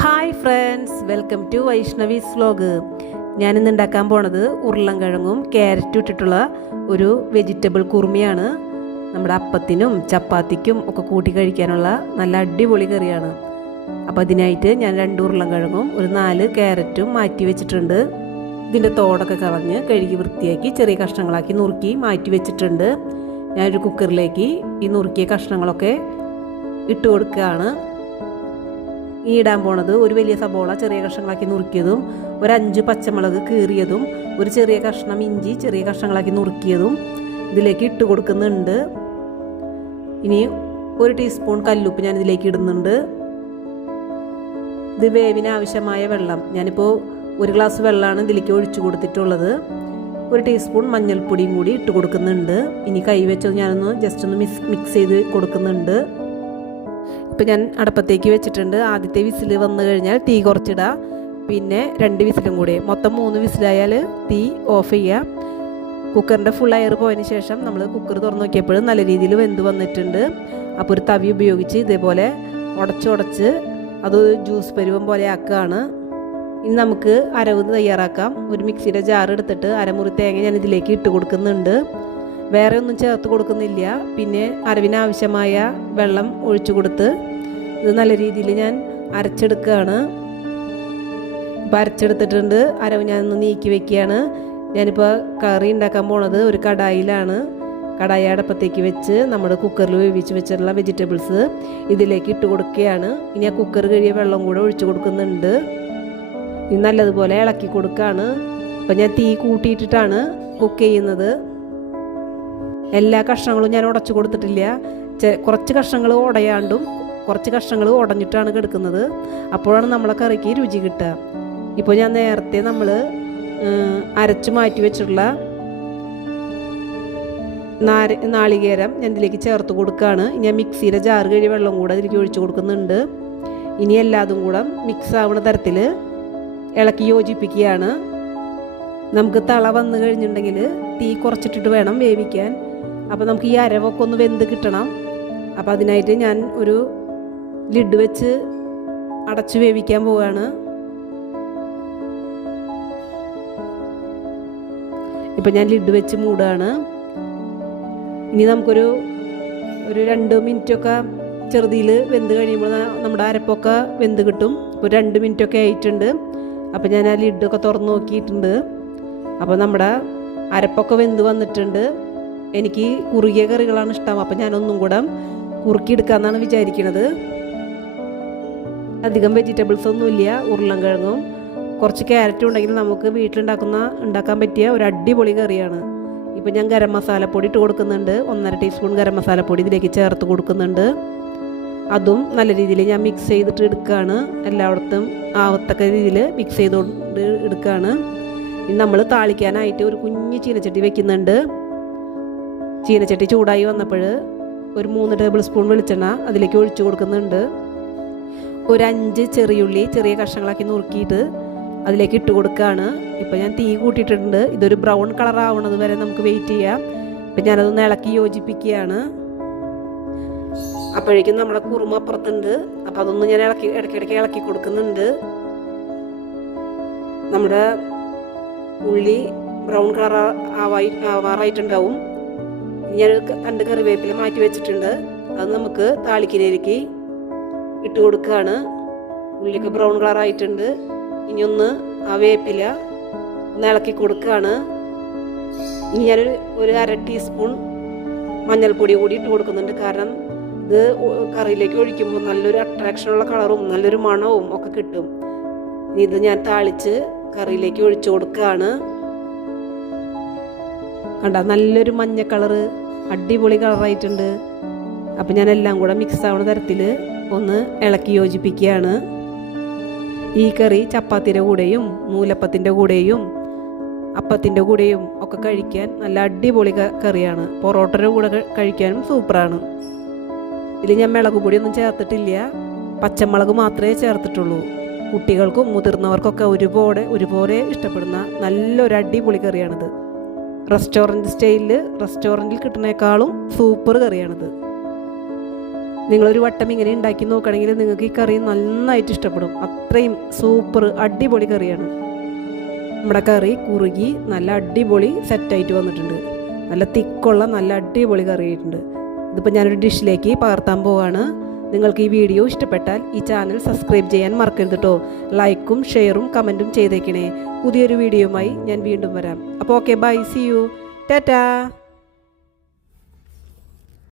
Hi friends, welcome to Vaishnavi's vlog. ഞാനിന്ന് ഉണ്ടാക്കാൻ പോണത് ഉരുളൻകിഴങ്ങും ക്യാരറ്റും ഇട്ടിട്ടുള്ള ഒരു വെജിറ്റബിൾ കുറുമയാണ്. നമ്മുടെ അപ്പത്തിനും ചപ്പാത്തിക്കും ഒക്കെ കൂട്ടി കഴിക്കാനുള്ള നല്ല അടിപൊളി കറിയാണ്. അപ്പോൾ അതിനായിട്ട് ഞാൻ 2 ഉരുളൻകിഴങ്ങും ഒരു 4 ക്യാരറ്റും മാറ്റി വെച്ചിട്ടുണ്ട്. ഇതിൻ്റെ തോടൊക്കെ കളഞ്ഞ് കഴുകി വൃത്തിയാക്കി ചെറിയ കഷ്ണങ്ങളാക്കി നുറുക്കി മാറ്റി വെച്ചിട്ടുണ്ട്. ഞാനൊരു കുക്കറിലേക്ക് ഈ നുറുക്കിയ കഷ്ണങ്ങളൊക്കെ ഇട്ട് കൊടുക്കുകയാണ്. ഈ ഇടാൻ പോണത് ഒരു വലിയ സബോള ചെറിയ കഷ്ണങ്ങളാക്കി നുറുക്കിയതും, ഒരു 5 പച്ചമുളക് കീറിയതും, ഒരു ചെറിയ കഷ്ണം ഇഞ്ചി ചെറിയ കഷ്ണങ്ങളാക്കി നുറുക്കിയതും ഇതിലേക്ക് ഇട്ട് കൊടുക്കുന്നുണ്ട്. ഇനി 1 ടീസ്പൂൺ കല്ലുപ്പ് ഞാൻ ഇതിലേക്ക് ഇടുന്നുണ്ട്. ഇത് വേവിന് ആവശ്യമായ വെള്ളം ഞാനിപ്പോൾ 1 ഗ്ലാസ് വെള്ളമാണ് ഇതിലേക്ക് ഒഴിച്ചു കൊടുത്തിട്ടുള്ളത്. 1 ടീസ്പൂൺ മഞ്ഞൾപ്പൊടിയും കൂടി ഇട്ട് കൊടുക്കുന്നുണ്ട്. ഇനി കൈ വെച്ചത് ഞാനൊന്ന് ജസ്റ്റ് ഒന്ന് മിക്സ് ചെയ്ത് കൊടുക്കുന്നുണ്ട്. ഇപ്പം ഞാൻ അടുപ്പത്തേക്ക് വെച്ചിട്ടുണ്ട്. ആദ്യത്തെ വിസിൽ വന്നു കഴിഞ്ഞാൽ തീ കുറച്ചിടാം. പിന്നെ 2 വിസിലും കൂടി, മൊത്തം 3 വിസിലായാൽ തീ ഓഫ് ചെയ്യുക. കുക്കറിൻ്റെ ഫുൾ എയർ പോയതിന് ശേഷം നമ്മൾ കുക്കർ തുറന്ന് നോക്കിയപ്പോൾ നല്ല രീതിയിൽ വെന്ത് വന്നിട്ടുണ്ട്. അപ്പോൾ ഒരു തവി ഉപയോഗിച്ച് ഇതേപോലെ ഉടച്ച് അത് ജ്യൂസ് പരുവം പോലെ ആക്കുകയാണ്. ഇനി നമുക്ക് അരവ് തയ്യാറാക്കാം. ഒരു മിക്സിയുടെ ജാർ എടുത്തിട്ട് അരമുറി തേങ്ങ ഞാൻ ഇതിലേക്ക് ഇട്ട് കൊടുക്കുന്നുണ്ട്. വേറെ ഒന്നും ചേർത്ത് കൊടുക്കുന്നില്ല. പിന്നെ അരവിന് ആവശ്യമായ വെള്ളം ഒഴിച്ചു കൊടുത്ത് ഇത് നല്ല രീതിയിൽ ഞാൻ അരച്ചെടുക്കുകയാണ്. ഇപ്പം അരച്ചെടുത്തിട്ടുണ്ട്. അരവ് ഞാനൊന്ന് നീക്കി വെക്കുകയാണ്. ഞാനിപ്പോൾ കറി ഉണ്ടാക്കാൻ പോണത് ഒരു കടായിലാണ്. കടായി അടുപ്പത്തേക്ക് വെച്ച് നമ്മുടെ കുക്കറിൽ വേവിച്ച് വെച്ചിട്ടുള്ള വെജിറ്റബിൾസ് ഇതിലേക്ക് ഇട്ട് കൊടുക്കുകയാണ്. ഇനി ആ കുക്കർ കഴിയ വെള്ളം കൂടെ ഒഴിച്ചു കൊടുക്കുന്നുണ്ട്. ഇനി നല്ലതുപോലെ ഇളക്കി കൊടുക്കുകയാണ്. അപ്പം ഞാൻ തീ കൂട്ടിയിട്ടിട്ടാണ് കുക്ക് ചെയ്യുന്നത്. എല്ലാ കഷ്ണങ്ങളും ഞാൻ ഉടച്ചു കൊടുത്തിട്ടില്ല. കുറച്ച് കഷ്ണങ്ങൾ ഉടയാണ്ടും കുറച്ച് കഷ്ണങ്ങൾ ഉടഞ്ഞിട്ടാണ് കിടക്കുന്നത്. അപ്പോഴാണ് നമ്മളെ കറിക്ക് രുചി കിട്ടുക. ഇപ്പോൾ ഞാൻ നേരത്തെ നമ്മൾ അരച്ച് മാറ്റി വെച്ചിട്ടുള്ള നാളികേരം ഞാൻ ഇതിലേക്ക് ചേർത്ത് കൊടുക്കുകയാണ്. ഞാൻ മിക്സിയുടെ ജാറ് കഴിയ വെള്ളം കൂടെ അതിലേക്ക് ഒഴിച്ചു കൊടുക്കുന്നുണ്ട്. ഇനി എല്ലാതും കൂടെ മിക്സ് ആവുന്ന തരത്തിൽ ഇളക്കി യോജിപ്പിക്കുകയാണ്. നമുക്ക് തള വന്നു കഴിഞ്ഞിട്ടുണ്ടെങ്കിൽ തീ കുറച്ചിട്ടിട്ട് വേണം വേവിക്കാൻ. അപ്പോൾ നമുക്ക് ഈ അരവൊക്കെ ഒന്ന് വെന്ത് കിട്ടണം. അപ്പോൾ അതിനായിട്ട് ഞാൻ ഒരു ലിഡ് വെച്ച് അടച്ച് വേവിക്കാൻ പോവുകയാണ്. ഇപ്പം ഞാൻ ലിഡ് വെച്ച് മൂടുകയാണ്. ഇനി നമുക്കൊരു 2 മിനിറ്റൊക്കെ ചെറുതിയിൽ വെന്ത് കഴിയുമ്പോൾ നമ്മുടെ അരപ്പൊക്കെ വെന്ത് കിട്ടും. ഒരു 2 മിനിറ്റൊക്കെ ആയിട്ടുണ്ട്. അപ്പോൾ ഞാൻ ആ ലിഡൊക്കെ തുറന്ന് നോക്കിയിട്ടുണ്ട്. അപ്പോൾ നമ്മുടെ അരപ്പൊക്കെ വെന്ത് വന്നിട്ടുണ്ട്. എനിക്ക് കുറുകിയ കറികളാണ് ഇഷ്ടം. അപ്പോൾ ഞാനൊന്നും കൂടെ കുറുക്കിയെടുക്കാമെന്നാണ് വിചാരിക്കുന്നത്. അധികം വെജിറ്റബിൾസ് ഒന്നുമില്ല. ഉരുളൻകിഴങ്ങും കുറച്ച് ക്യാരറ്റും ഉണ്ടെങ്കിൽ നമുക്ക് ഉണ്ടാക്കാൻ പറ്റിയ ഒരു അടിപൊളി കറിയാണ്. ഇപ്പം ഞാൻ ഗരം മസാലപ്പൊടി ഇട്ട് കൊടുക്കുന്നുണ്ട്. 1.5 ടീസ്പൂൺ ഗരം മസാലപ്പൊടി ഇതിലേക്ക് ചേർത്ത് കൊടുക്കുന്നുണ്ട്. അതും നല്ല രീതിയിൽ ഞാൻ മിക്സ് ചെയ്തിട്ട് എടുക്കുകയാണ്. എല്ലായിടത്തും ആവത്തക്ക രീതിയിൽ മിക്സ് ചെയ്തുകൊണ്ട് എടുക്കുകയാണ്. ഇനി നമ്മൾ താളിക്കാനായിട്ട് ഒരു കുഞ്ഞ് ചീനച്ചട്ടി വെക്കുന്നുണ്ട്. ചീനച്ചട്ടി ചൂടായി വന്നപ്പോൾ ഒരു 3 ടേബിൾ സ്പൂൺ വെളിച്ചെണ്ണ അതിലേക്ക് ഒഴിച്ചു കൊടുക്കുന്നുണ്ട്. ഒരു 5 ചെറിയുള്ളി ചെറിയ കഷ്ണങ്ങളാക്കി നുറുക്കിയിട്ട് അതിലേക്ക് ഇട്ട് കൊടുക്കുകയാണ്. ഇപ്പം ഞാൻ തീ കൂട്ടിയിട്ടുണ്ട്. ഇതൊരു ബ്രൗൺ കളർ ആവുന്നത് വരെ നമുക്ക് വെയിറ്റ് ചെയ്യാം. ഇപ്പം ഞാനതൊന്ന് ഇളക്കി യോജിപ്പിക്കുകയാണ്. അപ്പോഴേക്കും നമ്മുടെ കുറുമ അപ്പുറത്തുണ്ട്. അപ്പം അതൊന്ന് ഞാൻ ഇടയ്ക്കിടയ്ക്ക് ഇളക്കി കൊടുക്കുന്നുണ്ട്. നമ്മുടെ ഉള്ളി ബ്രൗൺ കളർ ആവാറായിട്ടുണ്ടാവും. ഞാനൊരു 2 കറിവേപ്പില മാറ്റി വെച്ചിട്ടുണ്ട്. അത് നമുക്ക് താളിക്കിലേക്ക് ഇട്ട് കൊടുക്കുകയാണ്. ഉള്ളിയൊക്കെ ബ്രൗൺ കളർ ആയിട്ടുണ്ട്. ഇനി ഒന്ന് ആ വേപ്പില ഒന്ന് ഇളക്കി കൊടുക്കുകയാണ്. ഇനി ഞാനൊരു 1/2 ടീസ്പൂൺ മഞ്ഞൾപ്പൊടി കൂടി ഇട്ട് കൊടുക്കുന്നുണ്ട്. കാരണം ഇത് കറിയിലേക്ക് ഒഴിക്കുമ്പോൾ നല്ലൊരു അട്രാക്ഷനുള്ള കളറും നല്ലൊരു മണവും ഒക്കെ കിട്ടും. ഇനി ഇത് ഞാൻ താളിച്ച് കറിയിലേക്ക് ഒഴിച്ചു കൊടുക്കുകയാണ്. കണ്ട, നല്ലൊരു മഞ്ഞ കളറ്, അടിപൊളി കളറായിട്ടുണ്ട്. അപ്പം ഞാൻ എല്ലാം കൂടെ മിക്സ് ആവുന്ന തരത്തിൽ ഒന്ന് ഇളക്കി യോജിപ്പിക്കുകയാണ്. ഈ കറി ചപ്പാത്തിൻ്റെ കൂടെയും നൂലപ്പത്തിൻ്റെ കൂടെയും അപ്പത്തിൻ്റെ കൂടെയും ഒക്കെ കഴിക്കാൻ നല്ല അടിപൊളി കറിയാണ്. പൊറോട്ടയുടെ കൂടെ കഴിക്കാനും സൂപ്പറാണ്. ഇതിൽ ഞാൻ മുളക് പൊടിയൊന്നും ചേർത്തിട്ടില്ല. പച്ചമുളക് മാത്രമേ ചേർത്തിട്ടുള്ളൂ. കുട്ടികൾക്കും മുതിർന്നവർക്കൊക്കെ ഒരുപോലെ ഇഷ്ടപ്പെടുന്ന നല്ലൊരു അടിപൊളി കറിയാണിത്. റെസ്റ്റോറൻറ്റിൽ കിട്ടുന്നേക്കാളും സൂപ്പർ കറിയാണിത്. നിങ്ങളൊരു വട്ടം ഇങ്ങനെ ഉണ്ടാക്കി നോക്കുകയാണെങ്കിൽ നിങ്ങൾക്ക് ഈ കറി നന്നായിട്ട് ഇഷ്ടപ്പെടും. അത്രയും സൂപ്പർ അടിപൊളി കറിയാണ്. നമ്മുടെ കറി കുറുകി നല്ല അടിപൊളി സെറ്റായിട്ട് വന്നിട്ടുണ്ട്. നല്ല തിക്കുള്ള നല്ല അടിപൊളി കറി ആയിട്ടുണ്ട്. ഇതിപ്പോൾ ഞാനൊരു ഡിഷിലേക്ക് പകർത്താൻ പോവാണ്. നിങ്ങൾക്ക് ഈ വീഡിയോ ഇഷ്ടപ്പെട്ടാൽ ഈ ചാനൽ സബ്സ്ക്രൈബ് ചെയ്യാൻ മറക്കരുത് കേട്ടോ. ലൈക്കും ഷെയറും കമൻറ്റും ചെയ്തേക്കണേ. പുതിയൊരു വീഡിയോയുമായി ഞാൻ വീണ്ടും വരാം. അപ്പോൾ okay, bye, see you, Tata.